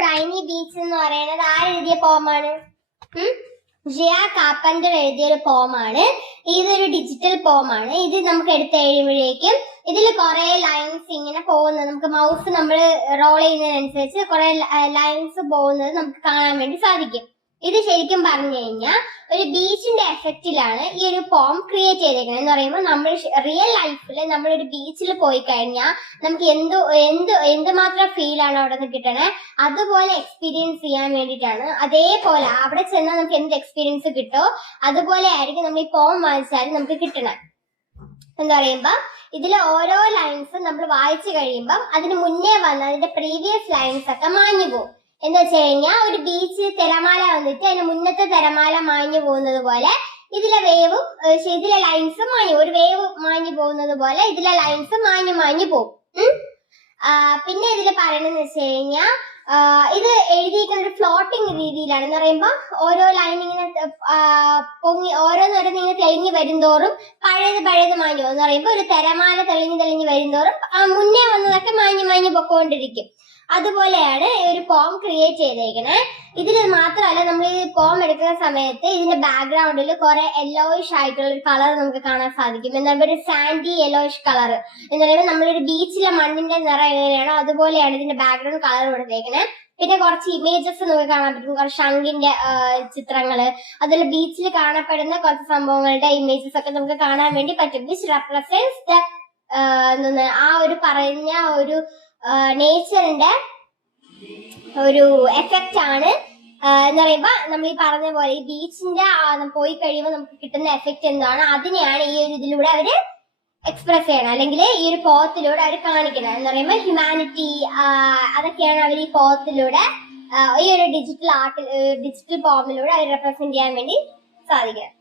ബ്രൈനി beach എന്ന് പറയുന്നത് ആരെഴുതിയ പോമാണ്? Jiya carpenter എഴുതിയ ഒരു പോമാണ്. ഇതൊരു ഡിജിറ്റൽ പോമാണ്. ഇത് നമുക്ക് എടുത്ത് കഴിയുമ്പോഴേക്കും ഇതിൽ കുറെ ലൈൻസ് ഇങ്ങനെ പോകുന്നത് നമുക്ക് മൗസ് നമ്മൾ റോൾ ചെയ്യുന്നതിനനുസരിച്ച് കുറെ ലൈൻസ് പോകുന്നത് നമുക്ക് കാണാൻ വേണ്ടി സാധിക്കും. ഇത് ശരിക്കും പറഞ്ഞു കഴിഞ്ഞാൽ ഒരു ബീച്ചിന്റെ എഫക്റ്റിലാണ് ഈ ഒരു പോം ക്രിയേറ്റ് ചെയ്തേക്കുന്നത്. എന്ന് പറയുമ്പോൾ നമ്മൾ റിയൽ ലൈഫിൽ നമ്മളൊരു ബീച്ചിൽ പോയി കഴിഞ്ഞാൽ നമുക്ക് എന്തുമാത്രം ഫീലാണ് അവിടെ നിന്ന് കിട്ടണേ അതുപോലെ എക്സ്പീരിയൻസ് ചെയ്യാൻ വേണ്ടിയിട്ടാണ്. അതേപോലെ അവിടെ ചെന്നാൽ നമുക്ക് എന്ത് എക്സ്പീരിയൻസ് കിട്ടോ അതുപോലെ ആയിരിക്കും നമ്മൾ ഈ പോം വായിച്ചാലും നമുക്ക് കിട്ടണം. എന്ന് പറയുമ്പോൾ ഇതിലെ ഓരോ ലൈൻസും നമ്മൾ വായിച്ചു കഴിയുമ്പം അതിന് മുന്നേ വന്ന അതിന്റെ പ്രീവിയസ് ലൈൻസ് ഒക്കെ മാഞ്ഞു പോകും. എന്ന് വെച്ച് കഴിഞ്ഞാൽ ഒരു ബീച്ച് തിരമാല വന്നിട്ട് അതിന് മുന്നത്തെ തിരമാല മാഞ്ഞു പോകുന്നത് പോലെ ഇതിലെ വേവും ഇതിലെ ലൈൻസും മാഞ്ഞു, ഒരു വേവ് മാഞ്ഞു പോകുന്നത് പോലെ ഇതിലെ ലൈൻസ് മാഞ്ഞു പോകും. പിന്നെ ഇതിൽ പറയണെന്ന് വെച്ച് കഴിഞ്ഞാൽ ഇത് എഴുതിയിരിക്കുന്ന ഒരു ഫ്ലോട്ടിംഗ് രീതിയിലാണ്. എന്ന് പറയുമ്പോൾ ഓരോ ലൈൻ ഇങ്ങനെ പൊങ്ങി ഓരോന്നിങ്ങനെ തെളിഞ്ഞു വരുന്തോറും പഴയത് മാഞ്ഞു എന്ന് പറയുമ്പോൾ ഒരു തിരമാല തെളിഞ്ഞു വരുന്തോറും മുന്നേ വന്നതൊക്കെ മാഞ്ഞു പൊക്കോണ്ടിരിക്കും. അതുപോലെയാണ് ഒരു പോം ക്രിയേറ്റ് ചെയ്തേക്കണേ. ഇതിൽ മാത്രമല്ല, നമ്മൾ ഈ പോം എടുക്കുന്ന സമയത്ത് ഇതിന്റെ ബാക്ക്ഗ്രൗണ്ടിൽ കുറെ യെല്ലോയിഷ് ആയിട്ടുള്ള ഒരു കളർ നമുക്ക് കാണാൻ സാധിക്കും. എന്താ പറയുക, ഒരു സാൻഡി യെല്ലോയിഷ് കളർ എന്ന് പറയുമ്പോൾ നമ്മളൊരു ബീച്ചിലെ മണ്ണിന്റെ നിറം എങ്ങനെയാണോ അതുപോലെയാണ് ഇതിന്റെ ബാക്ക്ഗ്രൗണ്ട് കളർ കൊടുത്തേക്കണേ. പിന്നെ കുറച്ച് ഇമേജസ് നമുക്ക് കാണാൻ പറ്റും, കുറച്ച് ശംഖിന്റെ ചിത്രങ്ങള്, അതുപോലെ ബീച്ചിൽ കാണപ്പെടുന്ന കുറച്ച് സംഭവങ്ങളുടെ ഇമേജസ് ഒക്കെ നമുക്ക് കാണാൻ വേണ്ടി പറ്റും. വിച്ച് റെപ്രസെന്റ്സ് ദ ആ ഒരു പറഞ്ഞ ഒരു നേച്ചറിന്റെ ഒരു എഫക്റ്റ് ആണ്. എന്ന് പറയുമ്പോ നമ്മൾ ഈ പറഞ്ഞ പോലെ ഈ ബീച്ചിന്റെ പോയി കഴിയുമ്പോൾ നമുക്ക് കിട്ടുന്ന എഫക്റ്റ് എന്താണ് അതിനെയാണ് ഈ ഒരു ഇതിലൂടെ അവര് എക്സ്പ്രസ് ചെയ്യണം, അല്ലെങ്കിൽ ഈ ഒരു പോത്തിലൂടെ അവർ കാണിക്കണം. എന്ന് പറയുമ്പോൾ ഹ്യൂമാനിറ്റി അതൊക്കെയാണ് അവർ ഈ പോത്തിലൂടെ ഈ ഒരു ഡിജിറ്റൽ പോമിലൂടെ അവർ റെപ്രസെന്റ് ചെയ്യാൻ വേണ്ടി സാധിക്കുന്നത്.